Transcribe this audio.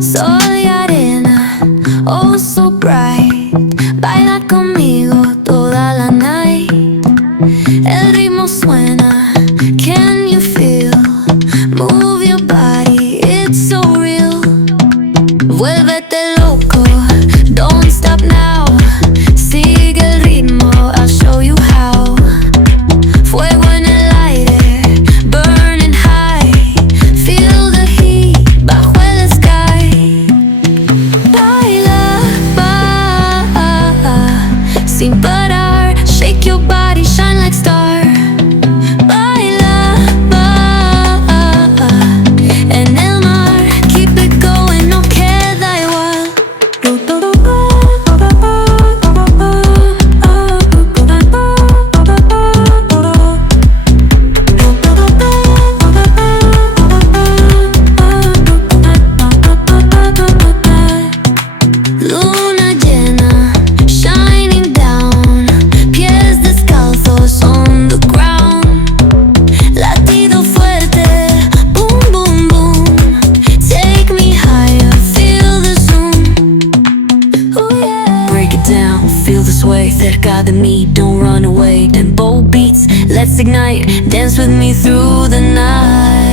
Soy arena, oh so bright. Baila conmigo toda la night. El ritmo suena, can you feel? Move your body, it's so real. Vuélvete loco, don't stop now. Sigue el ritmo, I'll show you how. Fuego en el aire, burning high. Feel the heat bajo el sky. Baila, sin parar. Shake your body, shine like star. Baila, en el mar. Keep it going, no queda igual. Luna llena, shining down. Pies descalzos on the ground. Latido fuerte, boom, boom, boom. Take me higher, feel the zoom. Oh yeah. Break it down, feel the sway. Cerca de mí, don't run away. Tempo beats, let's ignite. Dance with me through the night.